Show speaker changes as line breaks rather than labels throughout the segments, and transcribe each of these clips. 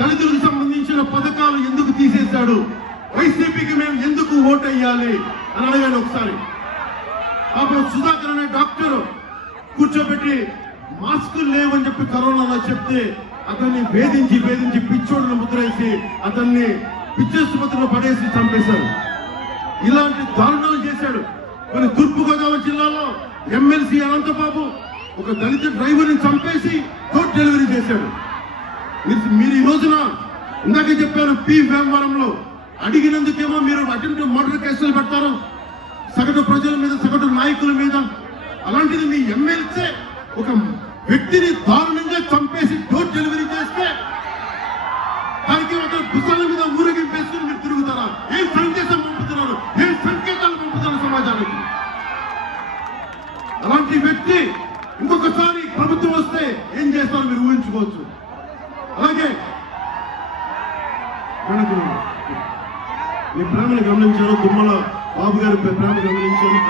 దళితులకు సంబంధించిన పథకాలు ఎందుకు తీసేశాడు? వైసీపీకి మేము ఎందుకు ఓటు వేయాలి అని అడిగాడు ఒకసారి. అప్పుడు సుధాకర్ అనే డాక్టర్ కూర్చోబెట్టి మాస్కులు లేవని చెప్పి కరోనాలో చెప్తే అతన్ని వేధించి వేధించి పిచ్చోడిని ముద్రేసి అతన్ని పిచ్చాసుపత్రిలో పడేసి చంపేశారు. ఇలాంటి దారుణాలు చేశాడు. మరి తూర్పు గోదావరి జిల్లాలో ఎమ్మెల్సీ అనంతబాబు ఒక దళిత డ్రైవర్ని చంపేసి కోర్టు డెలివరీ చేశాడు. మీరు- ఈ రోజున ఇందాక చెప్పాను పి వ్యాపారంలో అడిగినందుకేమో మీరు అటెంప్ట్ మర్డర్ కేసులు పెడతారు సగటు ప్రజల మీద సగటు నాయకుల మీద. అలాంటిది మీ ఎమ్మెల్సే ఒక వ్యక్తిని దారుణంగా చంపేసి డోర్ డెలివరీ చేస్తే దానికి ఒక భుజాల మీద ఊరేగింపేసుకుని మీరు తిరుగుతారా? ఏం సందేశం పంపుతున్నారు? ఏం సంకేతాలు పంపుతున్నారు సమాజానికి? అలాంటి వ్యక్తి ఇంకొకసారి ప్రభుత్వం వస్తే ఏం చేస్తారో మీరు ఊహించుకోవచ్చు. వెనక్కి రండి. మీ ప్రేమను గమనించాను తుమ్మల బాబు గారి ప్రేమ గమనించాను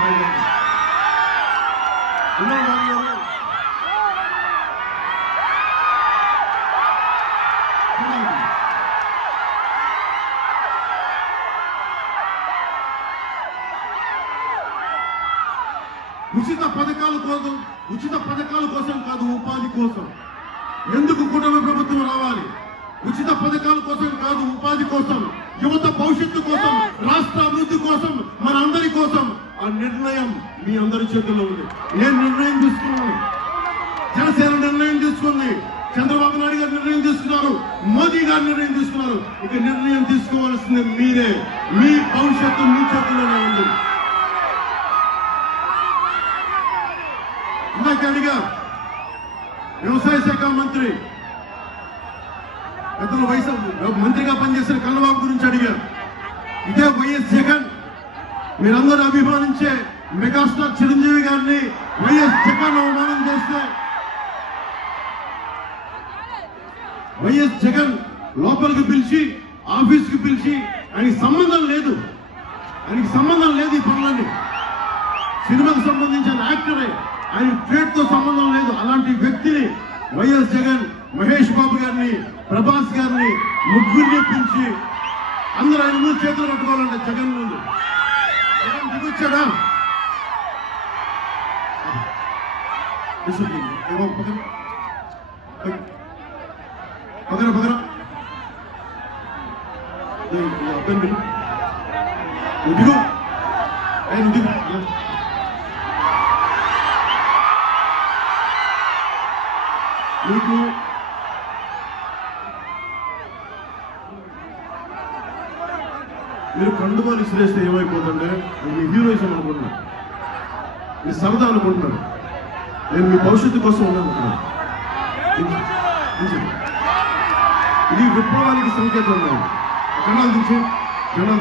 ఉచిత పథకాల కోసం ఉచిత పథకాల కోసం కాదు ఉపాధి కోసం. ఎందుకు కుటుంబ ప్రభుత్వం రావాలి? ఉచిత పథకాల కోసం కాదు ఉపాధి కోసం యువత భవిష్యత్తు కోసం రాష్ట్ర అభివృద్ధి కోసం మన అందరి కోసం. ఆ నిర్ణయం మీ అందరి చేతుల్లో ఉంది. నేను నిర్ణయం తీసుకున్నాను. జనసేన నిర్ణయం తీసుకుంది. చంద్రబాబు నాయుడు గారు నిర్ణయం తీసుకున్నారు. మోదీ గారు నిర్ణయం తీసుకున్నారు. ఇక నిర్ణయం తీసుకోవాల్సింది మీరే. మీ భవిష్యత్తు మీ చేతుల్లోనే ఉంది. ఇందాక అడిగా వ్యవసాయ శాఖ మంత్రి గతంలో వయసు మంత్రిగా పనిచేసిన కన్నబాబు గురించి అడిగారు. ఇదే వైఎస్ జగన్. మీరందరూ అభిమానించే మెగాస్టార్ చిరంజీవి గారిని వైఎస్ జగన్ అవమానం చేస్తే వైఎస్ జగన్ లోపలికి పిలిచి ఆఫీస్కి పిలిచి ఆయనకి సంబంధం లేదు. ఆయనకి సంబంధం లేదు ఈ పనులన్నీ. సినిమాకు సంబంధించిన యాక్టరే ఆయన ట్రేడ్తో సంబంధం లేదు. అలాంటి వ్యక్తిని వైఎస్ జగన్ మహేష్ బాబు గారిని ప్రభాస్ గారిని చేతులు పట్టుకోవాలంటే జగన్ ముందు జగన్ దిగొచ్చాడా డిసిప్లిన్. ఏ బాబు, పక్కన. పక్కన పక్కన ఏ, ఈ అబ్బాయిని పిలు. నువ్వు దిగు ఏ, నువ్వు దిగు ఇలా. మీరు కండువాలు విసిరేస్తే ఏమైపోతుంటే మీ హీరోయిజం అనుకుంటున్నారు మీ సరదా అనుకుంటున్నారు నేను మీ భవిష్యత్తు కోసం ఉన్నాను ఇది- విప్లవానికి సంకేతం ఉన్నాను కన్నా దించు కన్నా